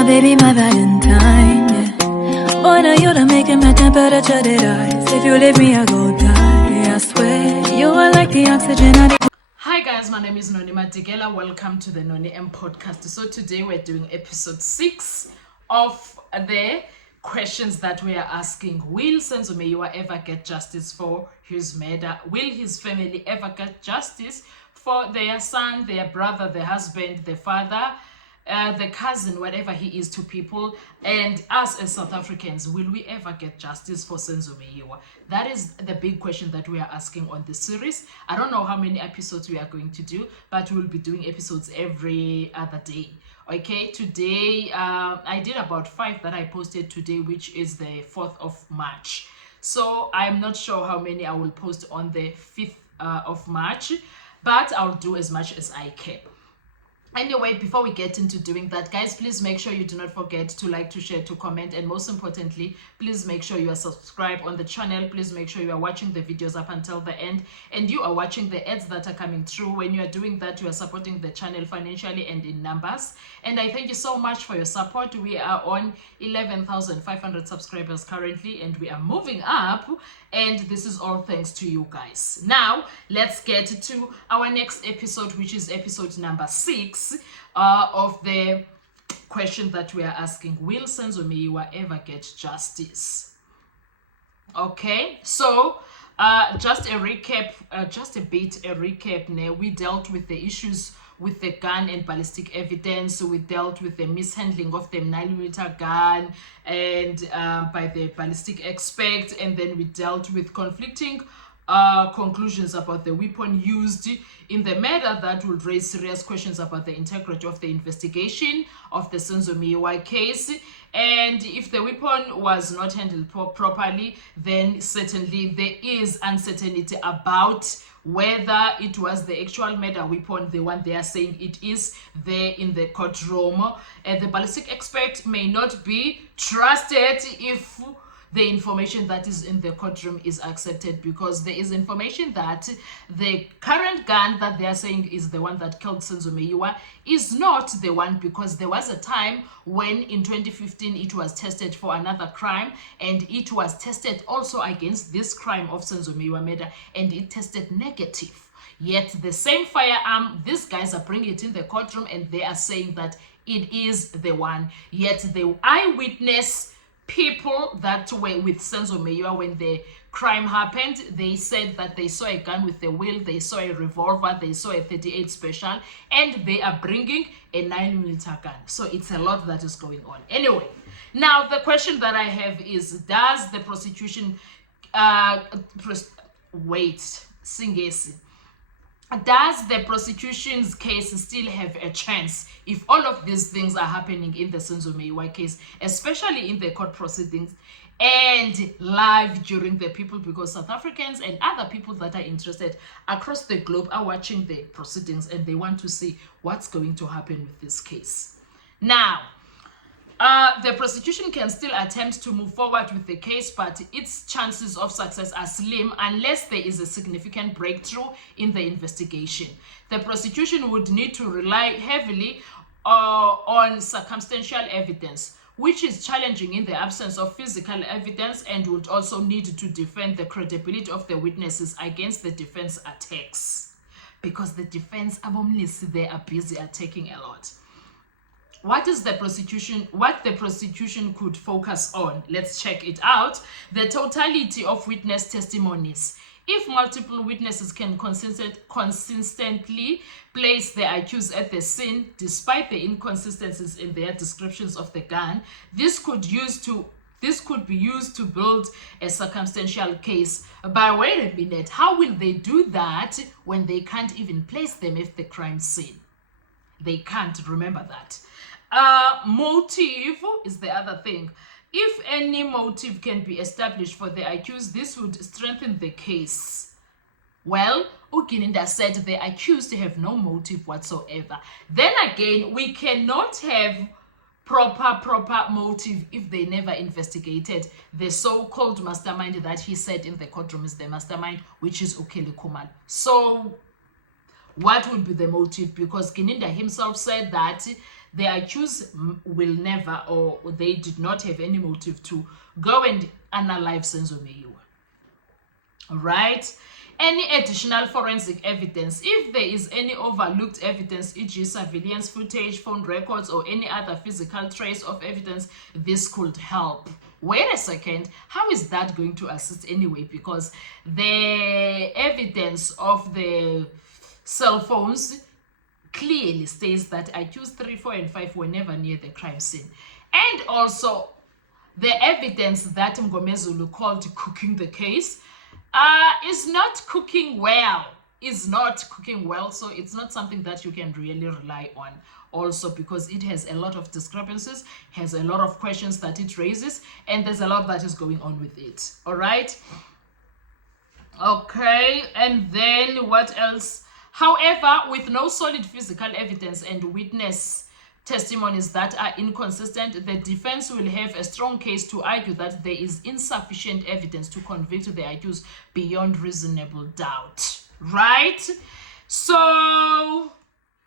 my baby, my Valentine, yeah. Boy, now you're the making my temperature they rise. If you leave me, I go die, I swear. You are like the oxygen I... Hi guys, my name is Noni Madigela. Welcome to the Noni M podcast. So today we're doing episode 6 of the questions that we are asking. Will Senzo Meyiwa ever get justice for his murder? Will his family ever get justice for their son, their brother, the husband, the father, the cousin, whatever he is to people? And us as South Africans, will we ever get justice for Senzo Meyiwa? That is the big question that we are asking on this series. I don't know how many episodes we are going to do, but we'll be doing episodes every other day. Okay, today I did about 5 that I posted today, which is the 4th of March. So I'm not sure how many I will post on the 5th of March, but I'll do as much as I can. Anyway, before we get into doing that, guys, please make sure you do not forget to like, to share, to comment, and most importantly, please make sure you are subscribed on the channel. Please make sure you are watching the videos up until the end, and you are watching the ads that are coming through. When you are doing that, you are supporting the channel financially and in numbers, and I thank you so much for your support. We are on 11,500 subscribers currently, and we are moving up, and this is all thanks to you guys. Now let's get to our next episode, which is episode number 6 of the question that we are asking. Will Senzo Meyiwa ever get justice? Okay, so just a recap, we dealt with the issues with the gun and ballistic evidence. We dealt with the mishandling of the 9mm gun and by the ballistic expert, and then we dealt with conflicting conclusions about the weapon used in the murder that would raise serious questions about the integrity of the investigation of the Senzo Meyiwa case. And if the weapon was not handled properly, then certainly there is uncertainty about whether it was the actual murder weapon, the one they are saying it is there in the courtroom. And the ballistic expert may not be trusted if the information that is in the courtroom is accepted, because there is information that the current gun that they are saying is the one that killed Senzo Meyiwa is not the one, because there was a time when in 2015 it was tested for another crime, and it was tested also against this crime of Senzo Meyiwa murder, and it tested negative. Yet the same firearm, these guys are bringing it in the courtroom and they are saying that it is the one. Yet the eyewitness people that were with Senzo Meyiwa when the crime happened, they said that they saw a gun with a wheel, they saw a revolver, they saw a 38 special, and they are bringing a 9mm gun. So it's a lot that is going on. Anyway, now the question that I have is, does the prosecution does the prosecution's case still have a chance if all of these things are happening in the Senzo Meyiwa case, especially in the court proceedings and live during the people, because South Africans and other people that are interested across the globe are watching the proceedings and they want to see what's going to happen with this case. Now, the prosecution can still attempt to move forward with the case, but its chances of success are slim unless there is a significant breakthrough in the investigation. The prosecution would need to rely heavily on circumstantial evidence, which is challenging in the absence of physical evidence, and would also need to defend the credibility of the witnesses against the defense attacks, because the defense, they are busy attacking a lot. What the prosecution could focus on? Let's check it out. The totality of witness testimonies. If multiple witnesses can consistently place the accused at the scene, despite the inconsistencies in their descriptions of the gun, this could be used to build a circumstantial case. But wait a minute, how will they do that when they can't even place them at the crime scene? They can't, remember that. Motive is the other thing. If any motive can be established for the accused, this would strengthen the case. Well, Ukininda said the accused have no motive whatsoever. Then again, we cannot have proper motive if they never investigated the so-called mastermind that he said in the courtroom is the mastermind, which is Ukeli Kuman. So what would be the motive? Because Kininda himself said that the accused will never, or they did not have any motive to go and unalive Senzo Meyiwa. All right. Any additional forensic evidence, if there is any overlooked evidence, e.g. surveillance footage, phone records, or any other physical trace of evidence, this could help. Wait a second, how is that going to assist anyway? Because the evidence of the cell phones clearly states that accused 3, 4, and 5 were never near the crime scene. And also, the evidence that Mngomezulu called cooking the case is not cooking well, so it's not something that you can really rely on, also because it has a lot of discrepancies, has a lot of questions that it raises, and there's a lot that is going on with it. All right, okay. And then what else? However, with no solid physical evidence and witness testimonies that are inconsistent, the defense will have a strong case to argue that there is insufficient evidence to convict the accused beyond reasonable doubt. Right? So,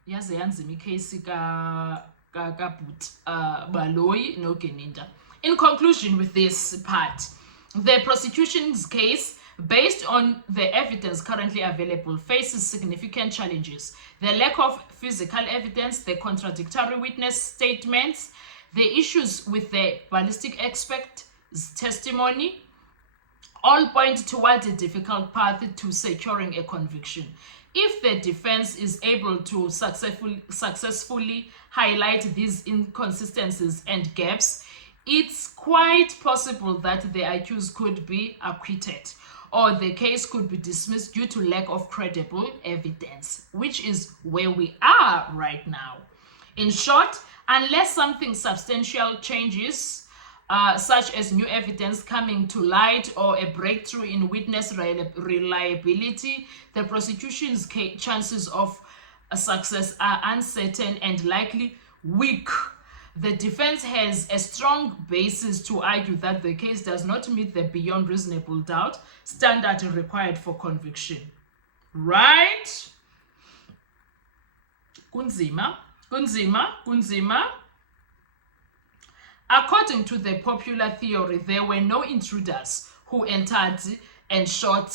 yaze yanzima case ka Baloyi no Geninda. In conclusion with this part, the prosecution's case, based on the evidence currently available, faces significant challenges. The lack of physical evidence, the contradictory witness statements, the issues with the ballistic expert's testimony, all point towards a difficult path to securing a conviction. If the defense is able to successfully highlight these inconsistencies and gaps, it's quite possible that the accused could be acquitted, or the case could be dismissed due to lack of credible evidence, which is where we are right now. In short, unless something substantial changes, such as new evidence coming to light or a breakthrough in witness reliability, the prosecution's chances of success are uncertain and likely weak. The defense has a strong basis to argue that the case does not meet the beyond reasonable doubt standard required for conviction. Right? Kunzima. According to the popular theory, there were no intruders who entered and shot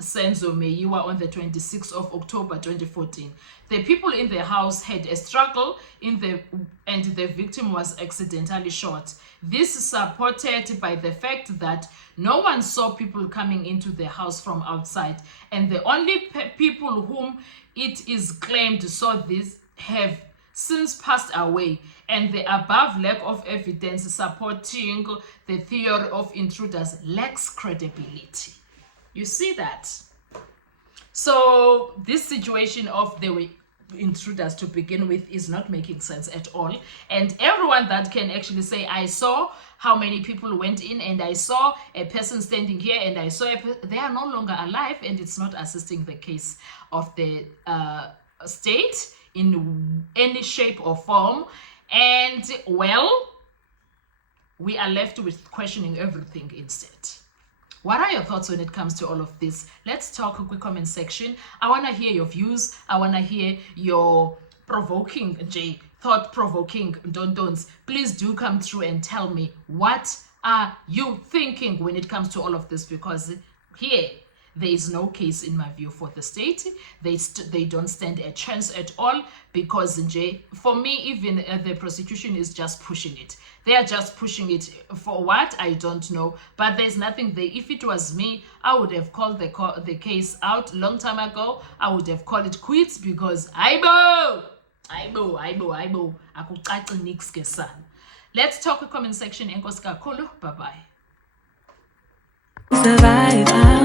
Senzo Meyiwa on the 26th of October 2014. The people in the house had a struggle and the victim was accidentally shot. This is supported by the fact that no one saw people coming into the house from outside, and the only people whom it is claimed saw this have since passed away, and the above lack of evidence supporting the theory of intruders lacks credibility. You see that? So this situation of the intruders to begin with is not making sense at all. And everyone that can actually say, I saw how many people went in, and I saw a person standing here, and I saw they are no longer alive, and it's not assisting the case of the state in any shape or form. And well, we are left with questioning everything instead. What are your thoughts when it comes to all of this? Let's talk a quick comment section. I want to hear your views. I want to hear your provoking, thought-provoking dons. Please do come through and tell me, what are you thinking when it comes to all of this? Because here, there is no case in my view for the state. They don't stand a chance at all, because for me, even the prosecution is just pushing it. They are just pushing it for what? I don't know. But there's nothing there. If it was me, I would have called the case out long time ago. I would have called it quits, because aibo. Akucaci nix ke sana. Let's talk a comment section. Enkosi kakhulu. Bye-bye. Survive.